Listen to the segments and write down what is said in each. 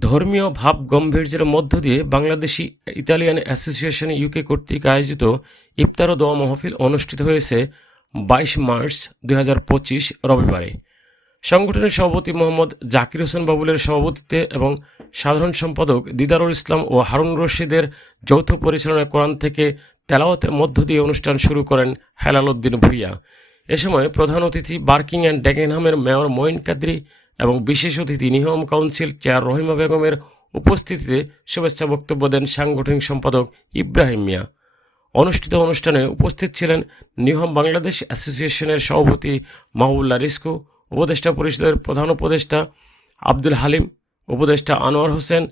ধর্মীয় ভাব গম্ভীর্যের মধ্য দিয়ে বাংলাদেশি ইতালিয়ান অ্যাসোসিয়েশন ইউকে কর্তৃক আয়োজিত ইফতার দোয়া মাহফিল অনুষ্ঠিত হয়েছে বাইশ মার্চ দুই হাজার পঁচিশ রবিবারে। সংগঠনের সভাপতি মোহাম্মদ জাকির হোসেন বাবুলের সভাপতিত্বে এবং সাধারণ সম্পাদক দিদারুল ইসলাম ও হারুন রশিদের যৌথ পরিচালনায় কোরআন থেকে তেলাওয়াতের মধ্য দিয়ে অনুষ্ঠান শুরু করেন হেলাল উদ্দিন ভুইয়া। এ সময় প্রধান অতিথি বার্কিং অ্যান্ড ডেগেনহামের মেয়র মঈন কাদরি এবং বিশেষ অতিথি নিহম কাউন্সিল চেয়ার রহিমা বেগমের উপস্থিতিতে শুভেচ্ছা বক্তব্য দেন সাংগঠনিক সম্পাদক ইব্রাহিম মিয়া। অনুষ্ঠিত অনুষ্ঠানে উপস্থিত ছিলেন নিহম বাংলাদেশ অ্যাসোসিয়েশনের সভাপতি মাহবুল্লাহ রিস্কু উপদেষ্টা পরিষদের প্রধান উপদেষ্টা আব্দুল হালিম, উপদেষ্টা আনোয়ার হোসেন,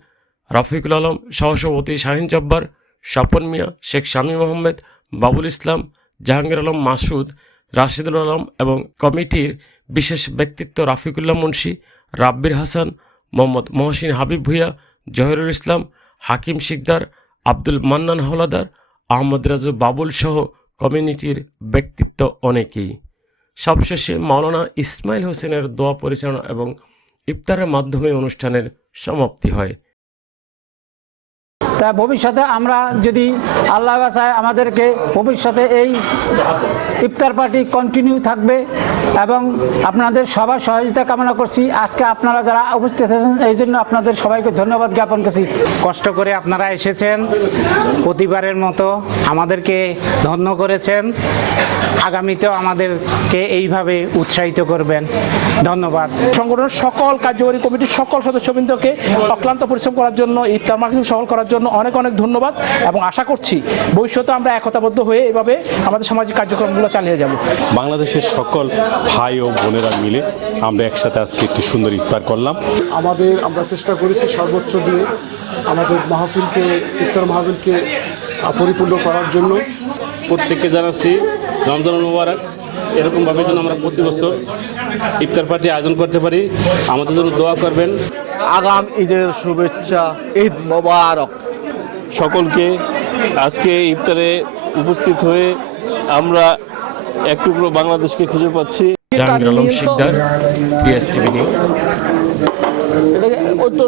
রাফিকুল আলম, সহসভাপতি শাহিন জব্বার, স্বপন মিয়া, শেখ শামীম আহমেদ, বাবুল ইসলাম, জাহাঙ্গীর আলম মাসুদ রাশিদুল আলম এবং কমিটির বিশেষ ব্যক্তিত্ব রাফিকুল্লাহ মুন্সি, রাব্বির হাসান, মোহাম্মদ মহসিন হাবিব ভুইয়া, জহিরুল ইসলাম, হাকিম শিকদার, আব্দুল মান্নান হলাদার আহমদ রাজু বাবুল সহ কমিউনিটির ব্যক্তিত্ব অনেকেই। সবশেষে মাওলানা ইসমাইল হোসেনের দোয়া পরিচালনা এবং ইফতারের মাধ্যমে অনুষ্ঠানের সমাপ্তি হয়। তা ভবিষ্যতে আমরা যদি আল্লাহ বাসায় আমাদেরকে ভবিষ্যতে এই ইফতার পার্টি কন্টিনিউ থাকবে এবং আপনাদের সবার সহযোগিতা কামনা করছি, আজকে আপনারা যারা উপস্থিত আছেন, এই জন্য আপনাদের সবাইকে ধন্যবাদ জ্ঞাপন করছি। কষ্ট করে আপনারা এসেছেন, প্রতিবারের মতো আমাদেরকে ধন্য করেছেন। আগামীতেও আমাদেরকে এইভাবে উৎসাহিত করবেন। ধন্যবাদ। সংগঠনের সকল কার্যকরী কমিটির সকল সদস্যবৃন্দকে অক্লান্ত পরিশ্রম করার জন্য ইফতার মাহফিল সফল করার জন্য অনেক অনেক ধন্যবাদ এবং আশা করছি ভবিষ্যতে আমরা একতাবদ্ধ হয়ে এভাবে আমাদের সামাজিক কার্যক্রমগুলো চালিয়ে যাব। বাংলাদেশের সকল ভাই ও বোনেরা মিলে আমরা একসাথে আজকে একটি সুন্দর ইফতার করলাম। আমাদের আমরা চেষ্টা করেছি সর্বোচ্চ দিয়ে আমাদের মাহফিলকে ইফতার মাহফিলকে পরিপূর্ণ করার জন্য। প্রত্যেককে জানাচ্ছি রমজান মুবারক। এরকমভাবে যেন আমরা প্রতি বছর ইফতার পার্টি আয়োজন করতে পারি। আমাদের জন্য দোয়া করবেন। আগাম ঈদের শুভেচ্ছা ঈদ মোবারক। সকলকে আজকে ইফতারে উপস্থিত হয়ে আমরা এক টুকরো বাংলাদেশকে খুঁজে পাচ্ছি। Jahangir Alam Sikder PS TV news. এটাকে ঐক্য